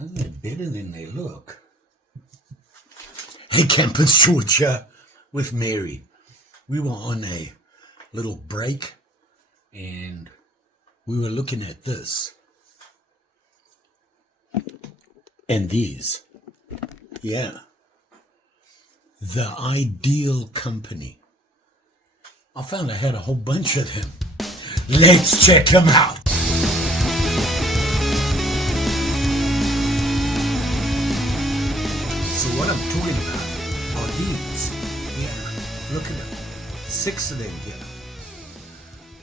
Aren't they better than they look? Hey campers, George here with Mary. We were on a little break and we were looking at this and these. Yeah. The Ideal Company. I found I had a whole bunch of them. Let's check them out. So what I'm talking about are these. Yeah, look at them. 6 of them here.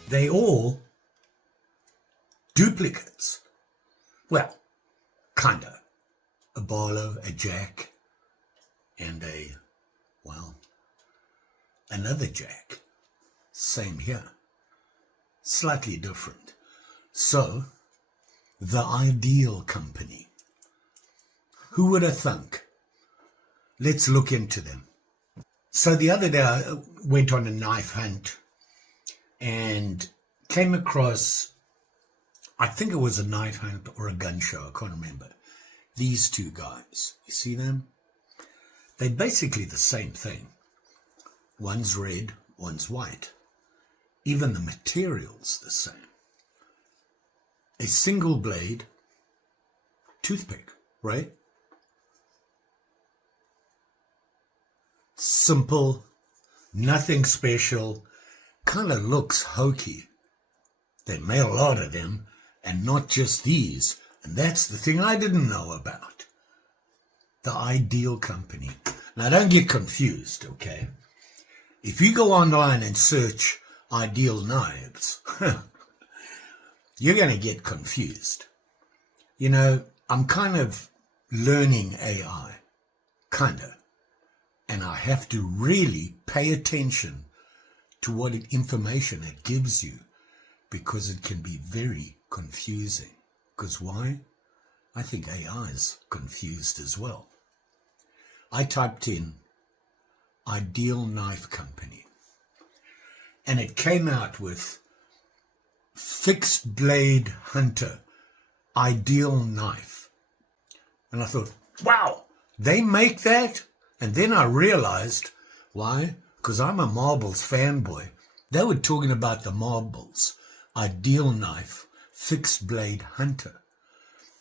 They all duplicates. Well, kinda. A Barlow, a Jack, and another Jack. Same here. Slightly different. So, the Ideal Company. Who would have thunk? Let's look into them. So the other day I went on a knife hunt and came across, I think it was a knife hunt or a gun show, I can't remember. These two guys, you see them? They're basically the same thing. One's red, one's white. Even the material's the same. A single blade toothpick, right? Simple, nothing special, kind of looks hokey. They made a lot of them, and not just these, and that's the thing I didn't know about. The Ideal Company. Now don't get confused, okay? If you go online and search Ideal Knives, you're going to get confused. You know, I'm kind of learning AI, kind of. And I have to really pay attention to what information it gives you, because it can be very confusing. Because why? I think AI is confused as well. I typed in Ideal Knife Company and it came out with Fixed Blade Hunter Ideal Knife. And I thought, wow, they make that? And then I realized, why? Because I'm a Marbles fanboy. They were talking about the Marbles Ideal Knife Fixed Blade Hunter.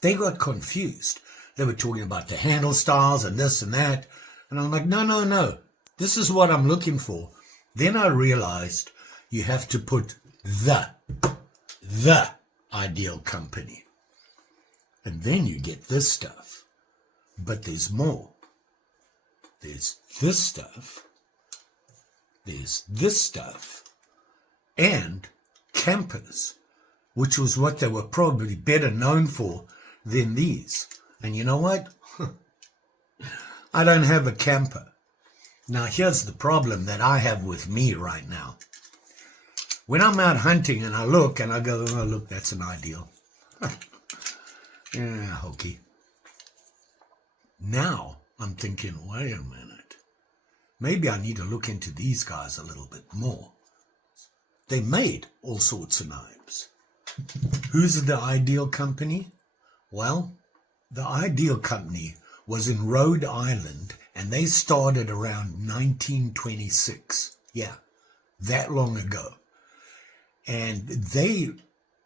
They got confused. They were talking about the handle styles and this and that. And I'm like, no. This is what I'm looking for. Then I realized you have to put the Ideal Company. And then you get this stuff. But there's more. There's this stuff, there's this stuff, and campers, which was what they were probably better known for than these. And you know what? I don't have a camper. Now here's the problem that I have with me right now. When I'm out hunting and I look and I go, oh look, that's an Ideal. Yeah, hokey. Now I'm thinking, wait a minute, maybe I need to look into these guys a little bit more. They made all sorts of knives. Who's the Ideal Company? Well, the Ideal Company was in Rhode Island and they started around 1926. Yeah, that long ago. And they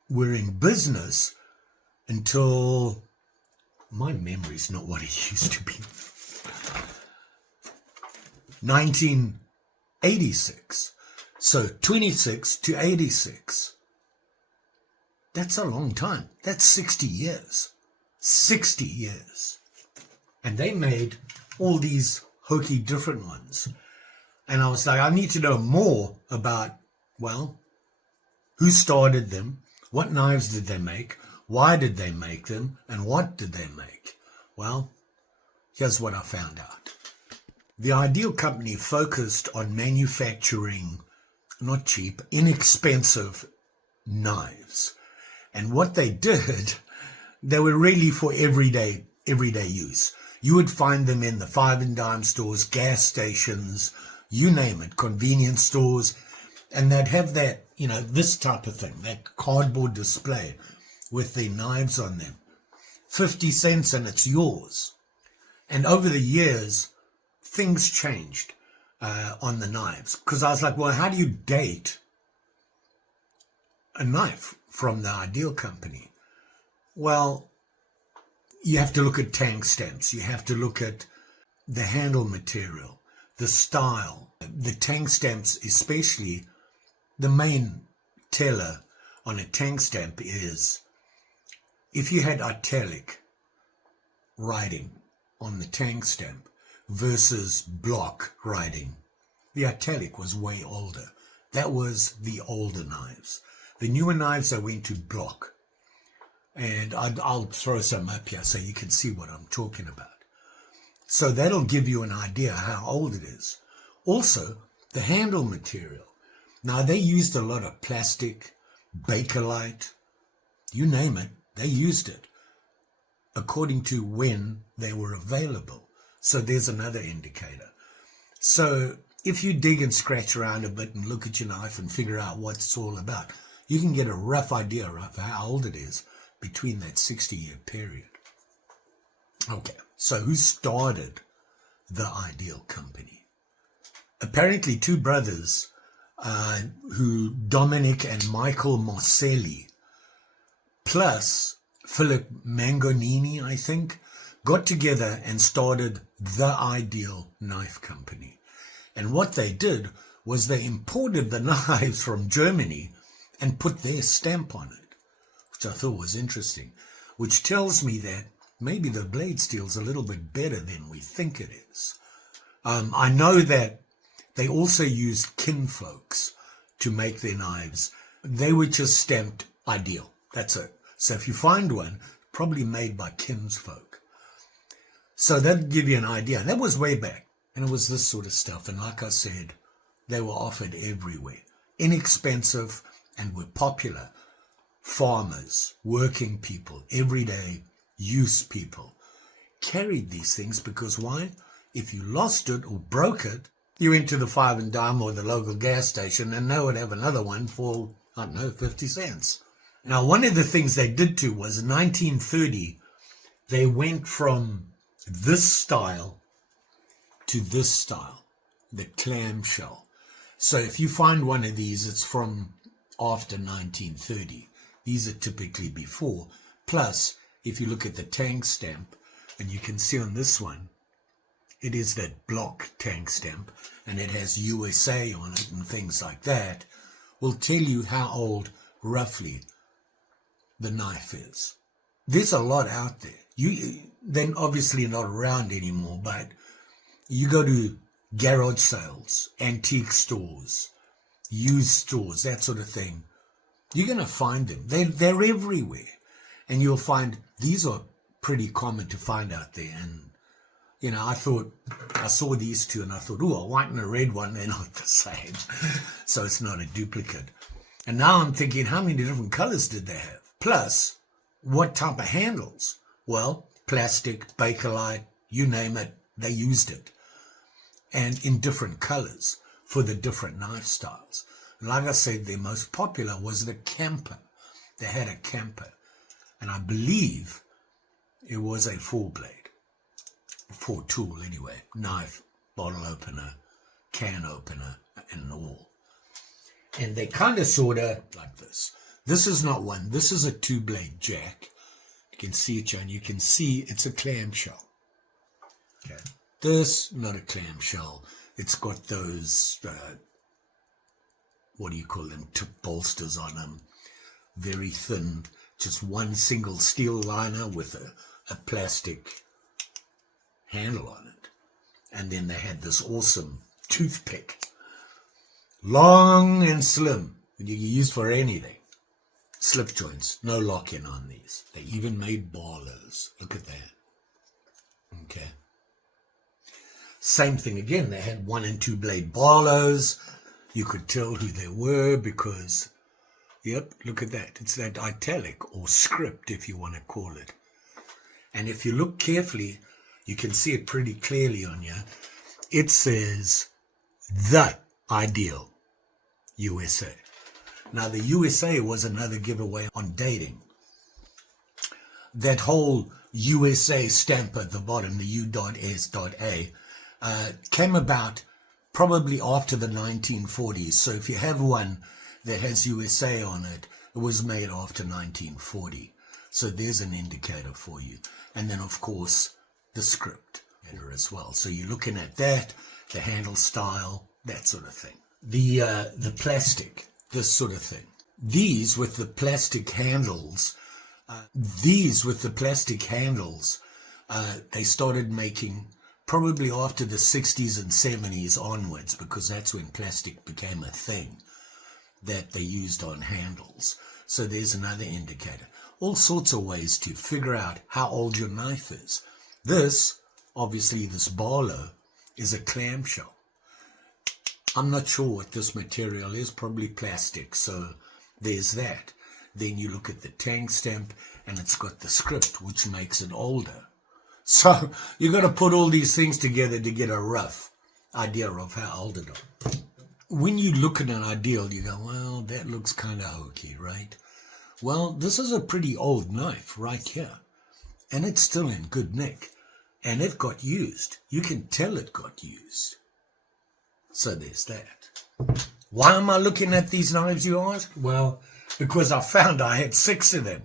were in business until, my memory's not what it used to be. 1986. So 26 to 86. That's a long time. That's 60 years. 60 years. And they made all these hokey different ones. And I was like, I need to know more about, well, who started them? What knives did they make? Why did they make them? And what did they make? Well, here's what I found out. The Ideal Company focused on manufacturing not cheap, inexpensive knives. And what they did, they were really for everyday use. You would find them in the 5 and dime stores, gas stations, you name it, convenience stores, and they'd have that, you know, this type of thing, that cardboard display with the knives on them. 50 cents and it's yours. And over the years, things changed on the knives. Because I was like, well, how do you date a knife from the Ideal Company? Well, you have to look at tank stamps. You have to look at the handle material, the style. The tank stamps, especially, the main teller on a tank stamp is if you had italic writing on the tank stamp versus block writing, the italic was way older. That was the older knives. The newer knives, I went to block. And I'll throw some up here so you can see what I'm talking about. So that'll give you an idea how old it is. Also, the handle material. Now, they used a lot of plastic, Bakelite, you name it, they used it according to when they were available. So there's another indicator. So if you dig and scratch around a bit and look at your knife and figure out what it's all about, you can get a rough idea of how old it is between that 60-year period. Okay, so who started the Ideal Company? Apparently two brothers, Dominic and Michael Marcelli, plus Philip Mangonini, I think, got together and started the Ideal Knife Company. And what they did was they imported the knives from Germany and put their stamp on it, which I thought was interesting, which tells me that maybe the blade steel's a little bit better than we think it is. I know that they also used kinfolks to make their knives. They were just stamped Ideal. That's it. So if you find one, probably made by kinsfolk. So that'd give you an idea. That was way back. And it was this sort of stuff. And like I said, they were offered everywhere. Inexpensive and were popular. Farmers, working people, everyday use people carried these things because why? If you lost it or broke it, you went to the 5 and dime or the local gas station and they would have another one for, I don't know, 50 cents. Now, one of the things they did too was in 1930, they went from this style to this style, the clamshell. So if you find one of these, it's from after 1930. These are typically before. Plus, if you look at the tank stamp, and you can see on this one, it is that block tank stamp, and it has USA on it and things like that, will tell you how old, roughly, the knife is. There's a lot out there. They're obviously not around anymore, but you go to garage sales, antique stores, used stores, that sort of thing. You're going to find them. They're everywhere. And you'll find these are pretty common to find out there. And, you know, I saw these two and I thought, oh, a white and a red one, they're not the same. So it's not a duplicate. And now I'm thinking, how many different colors did they have? Plus, what type of handles? Well, plastic, Bakelite, you name it, they used it. And in different colors for the different knife styles. Like I said, their most popular was the camper. They had a camper. And I believe it was a 4-blade. 4-tool anyway. Knife, bottle opener, can opener, and all. And they kind of sort of like this. This is not one. This is a 2-blade jack. You can see it, John. You can see it's a clamshell. Okay. This, not a clamshell. It's got those, what do you call them, tip bolsters on them. Very thin, just one single steel liner with a plastic handle on it. And then they had this awesome toothpick. Long and slim, and you can use for anything. Slip joints, no lock-in on these. They even made ballers. Look at that. Okay. Same thing again. They had 1- and 2-blade barlows. You could tell who they were because, yep, look at that. It's that italic or script, if you want to call it. And if you look carefully, you can see it pretty clearly on you. It says, the Ideal USA. Now, the USA was another giveaway on dating. that whole USA stamp at the bottom, the U.S.A, came about probably after the 1940s. So if you have one that has USA on it, it was made after 1940. So there's an indicator for you. And then, of course, the script as well. So you're looking at that, the handle style, that sort of thing. The plastic, this sort of thing. These with the plastic handles, they started making probably after the 60s and 70s onwards, because that's when plastic became a thing that they used on handles. So there's another indicator. All sorts of ways to figure out how old your knife is. This, obviously this Barlow, is a clamshell. I'm not sure what this material is, probably plastic, so there's that. Then you look at the tank stamp, and it's got the script, which makes it older. So you've got to put all these things together to get a rough idea of how old it is. When you look at an ideal, you go, well, that looks kind of hokey, right? Well, this is a pretty old knife right here, and it's still in good nick, and it got used. You can tell it got used. So there's that. Why am I looking at these knives, you ask? Well, because I found I had 6 of them.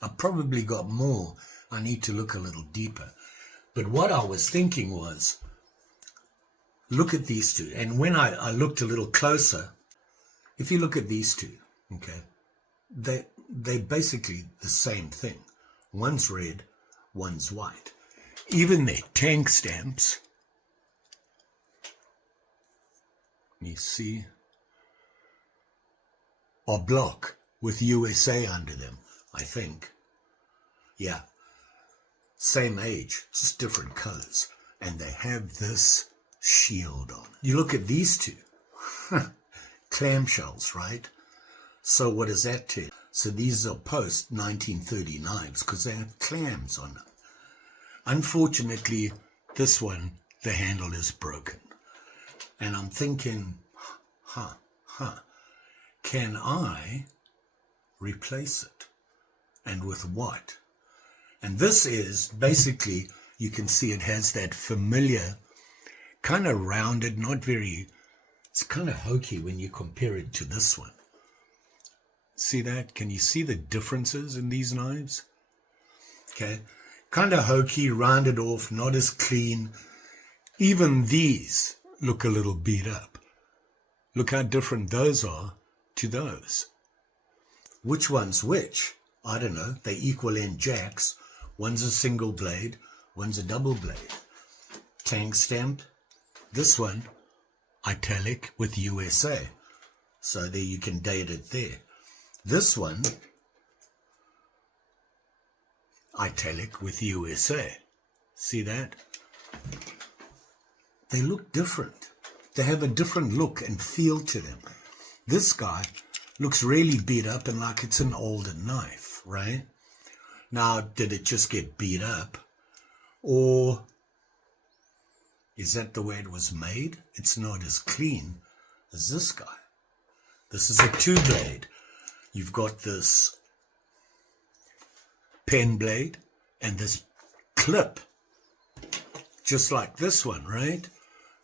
I probably got more. I need to look a little deeper. But what I was thinking was, look at these two. And when I looked a little closer, if you look at these two, okay, they're basically the same thing. One's red, one's white. Even their tank stamps, you see, are block with USA under them, I think. Yeah, same age, just different colors. And they have this shield on. You look at these two, clamshells, right? So what does that tell you? So these are post 1930 knives because they have clams on them. Unfortunately, this one, the handle is broken. And I'm thinking, can I replace it? And with what? And this is basically, you can see it has that familiar, kind of rounded, not very, it's kind of hokey when you compare it to this one. See that? Can you see the differences in these knives? Okay. Kind of hokey, rounded off, not as clean. Even these look a little beat up. Look how different those are to those. Which one's which? I don't know. They equal end jacks. One's a single blade, one's a double blade. Tank stamp. This one, italic with USA. So there you can date it there. This one, italic with USA. See that? They look different. They have a different look and feel to them. This guy looks really beat up and like it's an older knife, right? Now, did it just get beat up? Or is that the way it was made? It's not as clean as this guy. This is a 2-blade. You've got this pen blade and this clip, just like this one, right?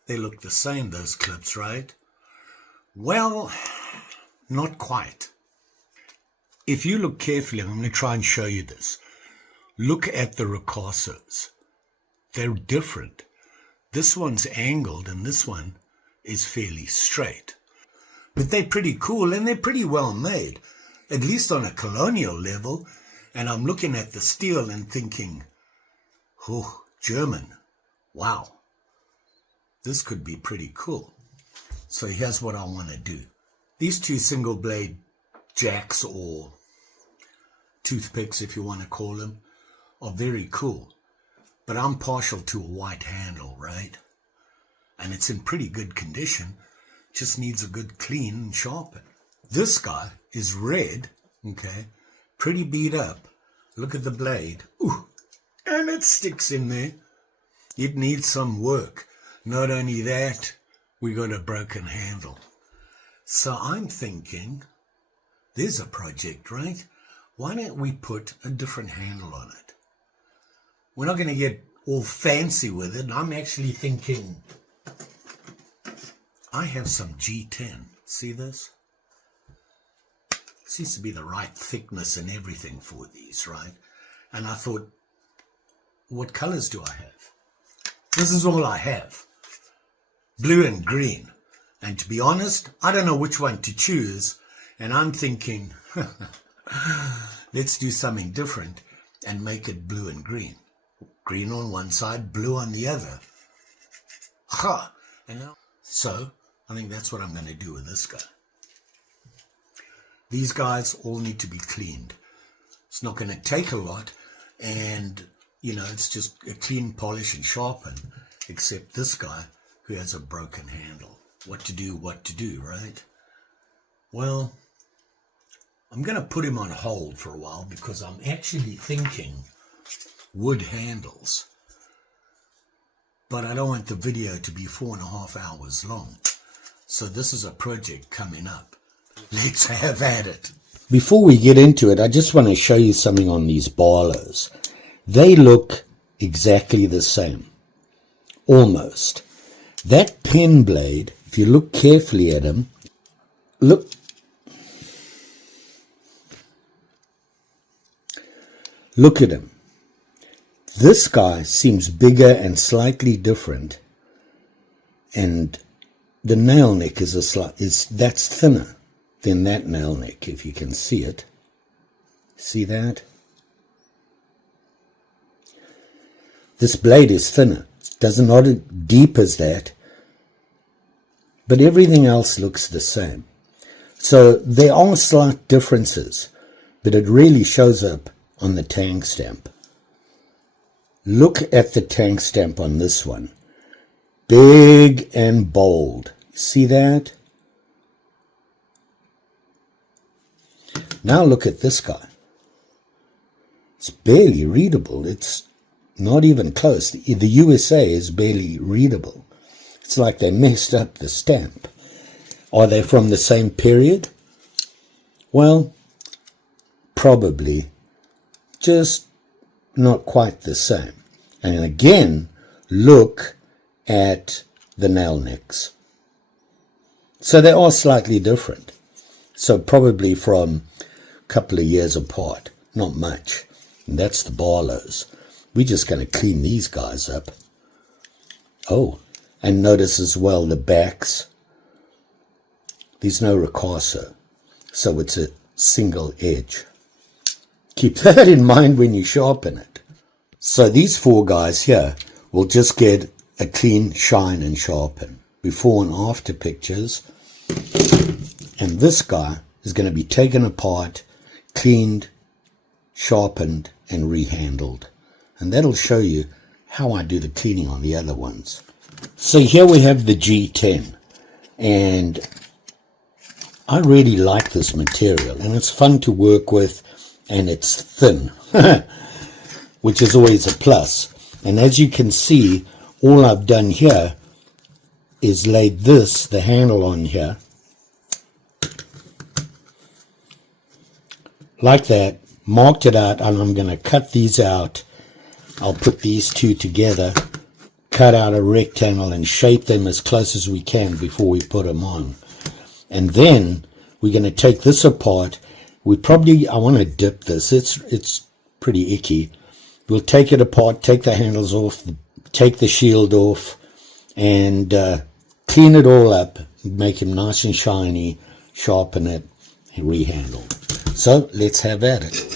They look the same, those clips, right? Well, not quite. If you look carefully, I'm going to try and show you this. Look at the ricassos. They're different. This one's angled and this one is fairly straight. But they're pretty cool and they're pretty well made, at least on a colonial level. And I'm looking at the steel and thinking, oh, German, wow, this could be pretty cool. So here's what I want to do. These two single blade jacks or toothpicks, if you want to call them, are very cool. But I'm partial to a white handle, right? And it's in pretty good condition. Just needs a good clean and sharpen. This guy is red, okay, pretty beat up. Look at the blade. Ooh, and it sticks in there. It needs some work. Not only that, we got a broken handle. So I'm thinking, there's a project, right? why don't we put a different handle on it? We're not going to get all fancy with it. I'm actually thinking I have some G10. See this? Seems to be the right thickness and everything for these, right? And I thought, what colors do I have? This is all I have. Blue and green. And to be honest, I don't know which one to choose. And I'm thinking, let's do something different and make it blue and green. Green on one side, blue on the other. Ha! And now, so I think that's what I'm going to do with this guy. These guys all need to be cleaned. It's not going to take a lot, and it's just a clean polish and sharpen, except this guy who has a broken handle. What to do, right? Well, I'm going to put him on hold for a while because I'm actually thinking wood handles. But I don't want the video to be 4.5 hours long. So this is a project coming up. Let's have at it. Before we get into it, I just want to show you something on these Barlows. They look exactly the same. Almost. That pen blade, if you look carefully at them, look at him. This guy seems bigger and slightly different, and the nail neck that's thinner than that nail neck, if you can see it. See that? This blade is thinner. Doesn't not as deep as that, but everything else looks the same. So there are slight differences, but it really shows up on the tang stamp. Look at the tang stamp on this one. Big and bold. See that? Now look at this guy. It's barely readable. It's not even close. The USA is barely readable. It's like they messed up the stamp. Are they from the same period? Well, probably. Just not quite the same. And again, look at the nail necks. So they are slightly different. So probably from a couple of years apart. Not much. And that's the Barlows. We're just going to clean these guys up. Oh, and notice as well the backs. There's no ricasso, so it's a single edge. Keep that in mind when you sharpen it. So these 4 guys here will just get a clean shine and sharpen. Before and after pictures. And this guy is going to be taken apart, cleaned, sharpened, and rehandled. And that'll show you how I do the cleaning on the other ones. So here we have the G10. And I really like this material. And it's fun to work with. And it's thin. Which is always a plus. And as you can see, all I've done here is laid the handle on here. Like that. Marked it out. And I'm going to cut these out. I'll put these 2 together, cut out a rectangle and shape them as close as we can before we put them on. And then we're going to take this apart. I want to dip this. It's pretty icky. We'll take it apart, take the handles off, take the shield off, and clean it all up, make them nice and shiny, sharpen it, and rehandle. So let's have at it.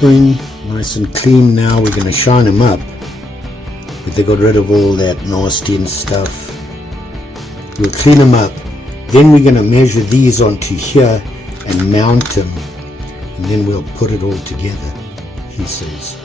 spring, nice and clean now. We're going to shine them up, but they got rid of all that nasty and stuff. We'll clean them up. Then we're going to measure these onto here and mount them, and then we'll put it all together, he says.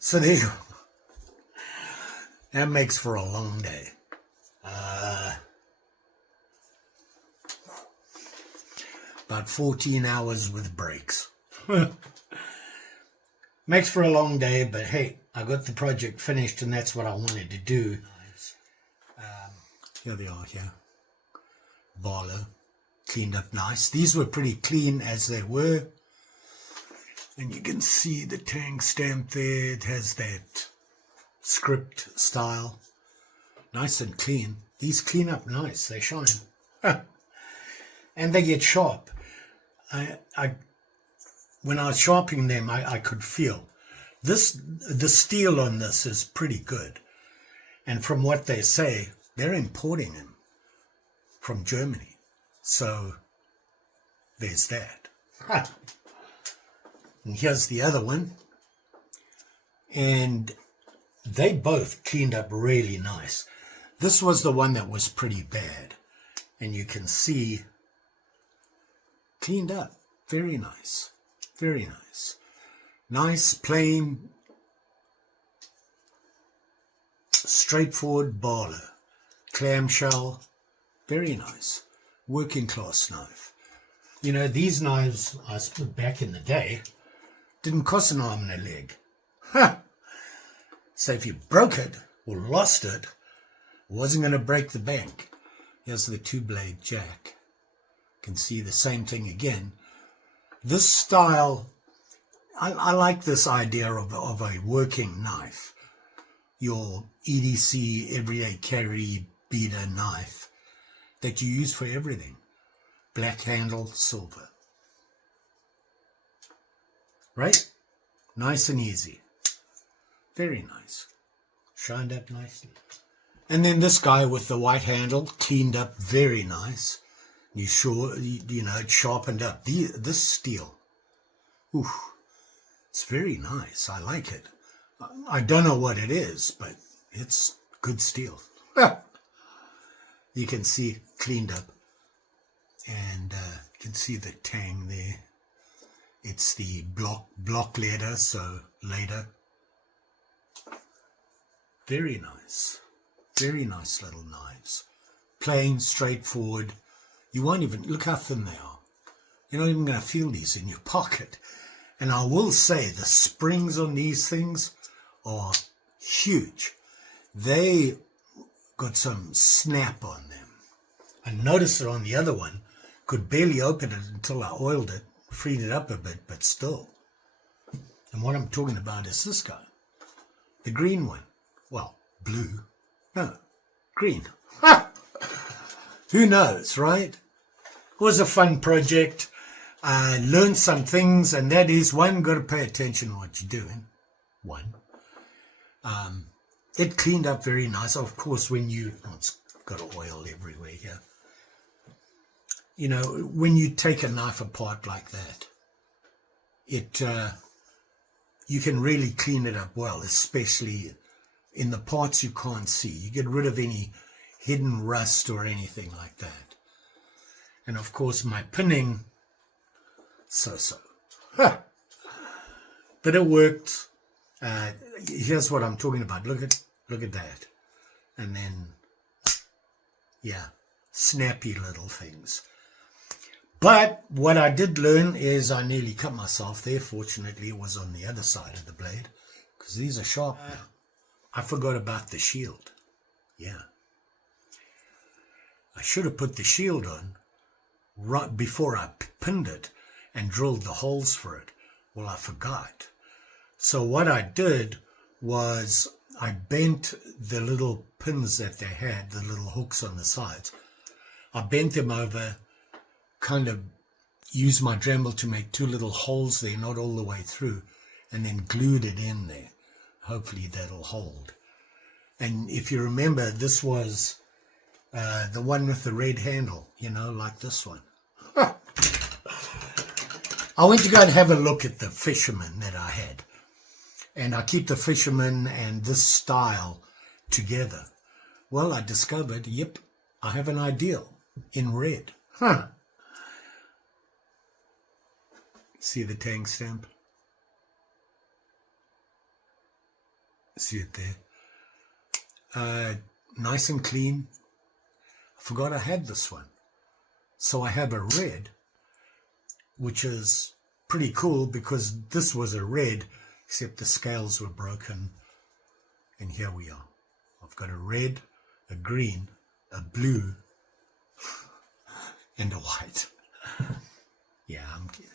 So there you go. That makes for a long day. About 14 hours with breaks. Makes for a long day, but hey, I got the project finished and that's what I wanted to do. Here they are here. Barlow. Cleaned up nice. These were pretty clean as they were. And you can see the tang stamp there. It has that script style. Nice and clean. These clean up nice. They shine. And they get sharp. When I was sharpening them, I could feel. The steel on this is pretty good. And from what they say, they're importing them from Germany. So there's that. And here's the other one. And they both cleaned up really nice. This was the one that was pretty bad. And you can see, cleaned up. Very nice. Very nice. Nice, plain, straightforward Barlow. Clamshell. Very nice. Working class knife. You know, these knives I split back in the day didn't cost an arm and a leg. Ha! So if you broke it or lost it, it wasn't going to break the bank. Here's the 2-blade jack. You can see the same thing again. This style, I like this idea of a working knife. Your EDC, everyday carry, beater knife that you use for everything. Black handle, silver. Right? Nice and easy. Very nice. Shined up nicely. And then this guy with the white handle, cleaned up very nice. You know, it sharpened up. This steel, ooh, it's very nice. I like it. I don't know what it is, but it's good steel. You can see cleaned up. And you can see the tang there. It's the block leather, so later. Very nice. Very nice little knives. Plain, straightforward. You won't even, look how thin they are. You're not even going to feel these in your pocket. And I will say the springs on these things are huge. They got some snap on them. I noticed it on the other one. Could barely open it until I oiled it, freed it up a bit, but still. And what I'm talking about is this guy. The green one. Well, blue. No, green. Ha! Who knows, right? It was a fun project. I learned some things, and that is, one, got to pay attention to what you're doing. One. It cleaned up very nice. Of course, when it's got oil everywhere here. You know, when you take a knife apart like that, you can really clean it up well, especially in the parts you can't see. You get rid of any hidden rust or anything like that. And of course my pinning, so-so. But it worked. Here's what I'm talking about. Look at that. And then, yeah, snappy little things. But what I did learn is I nearly cut myself there. Fortunately, it was on the other side of the blade, because these are sharp now. I forgot about the shield. Yeah. I should have put the shield on right before I pinned it and drilled the holes for it. Well, I forgot. So what I did was I bent the little pins that they had, the little hooks on the sides. I bent them over, kind of used my Dremel to make two little holes there, not all the way through, and then glued it in there. Hopefully that'll hold. And if you remember, this was the one with the red handle, you know, like this one. I went to go and have a look at the fisherman that I had. And I keep the fisherman and this style together. Well, I discovered, yep, I have an ideal in red. See the tang stamp? See it there? Nice and clean. I forgot I had this one. So I have a red, which is pretty cool because this was a red, except the scales were broken. And here we are. I've got a red, a green, a blue, and a white. Yeah,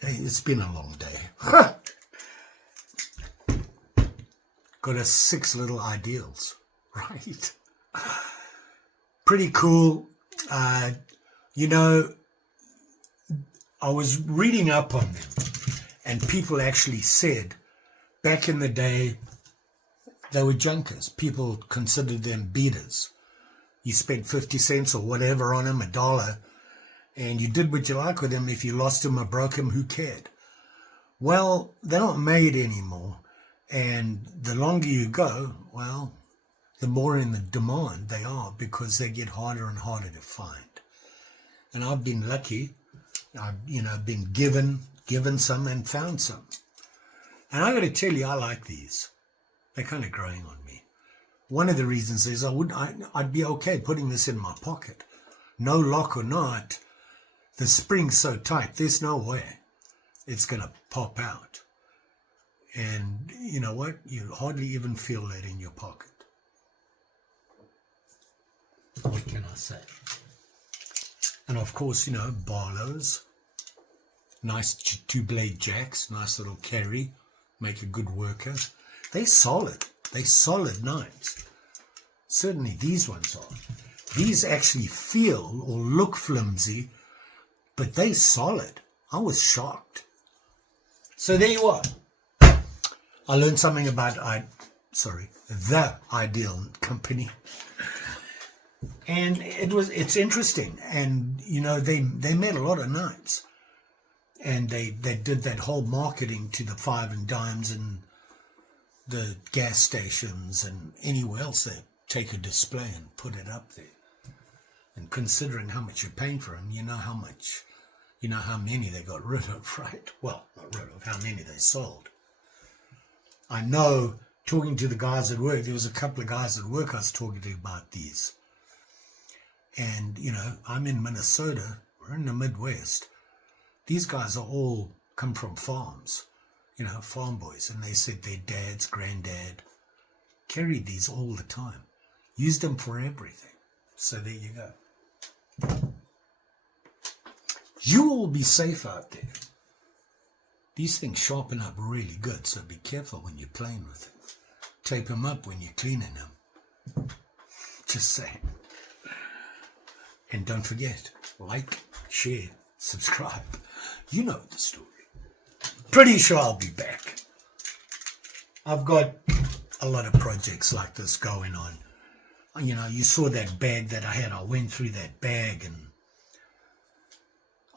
it's been a long day. Got us 6 little ideals, right? Pretty cool. You know, I was reading up on them, and people actually said back in the day they were junkers. People considered them beaters. You spent 50 cents or whatever on them, $1, and you did what you like with them. If you lost them or broke them, who cared? Well, they're not made anymore, and the longer you go, well, the more in the demand they are, because they get harder and harder to find. And I've been lucky. I've been given some and found some. And I got to tell you, I like these. They're kind of growing on me. One of the reasons is I'd be okay putting this in my pocket. No lock or not. The spring's so tight, there's no way it's going to pop out. And you know what? You hardly even feel that in your pocket. What can I say? And of course, you know, Barlow's. Nice 2-blade jacks, nice little carry, make a good worker. They're solid. They're solid knives. Certainly these ones are. These actually feel or look flimsy, but they're solid. I was shocked. So there you are. I learned something about the Ideal Company. And it's interesting. And you know, they made a lot of knives. And they did that whole marketing to the 5 and dimes and the gas stations and anywhere else they take a display and put it up there. And considering how much you're paying for them, you know how many they got rid of, right? Well, not rid of, how many they sold. I know, talking to the guys at work, there was a couple of guys at work I was talking to about these. And, you know, I'm in Minnesota, we're in the Midwest. These guys are all come from farms, you know, farm boys. And they said their dad's granddad carried these all the time. Used them for everything. So there you go. You will be safe out there. These things sharpen up really good, so be careful when you're playing with them. Tape them up when you're cleaning them. Just saying. And don't forget, like, share, subscribe. You know the story. Pretty sure I'll be back. I've got a lot of projects like this going on. You know, you saw that bag that I had. I went through that bag and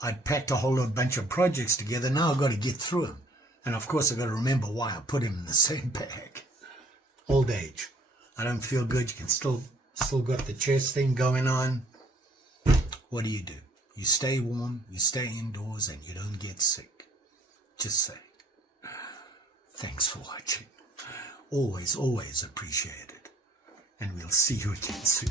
I'd packed a whole bunch of projects together. Now I've got to get through them. And of course I've got to remember why I put them in the same bag. Old age. I don't feel good. You can still got the chest thing going on. What do? You stay warm, you stay indoors, and you don't get sick. Just say. Thanks for watching. Always, always appreciate it. And we'll see you again soon.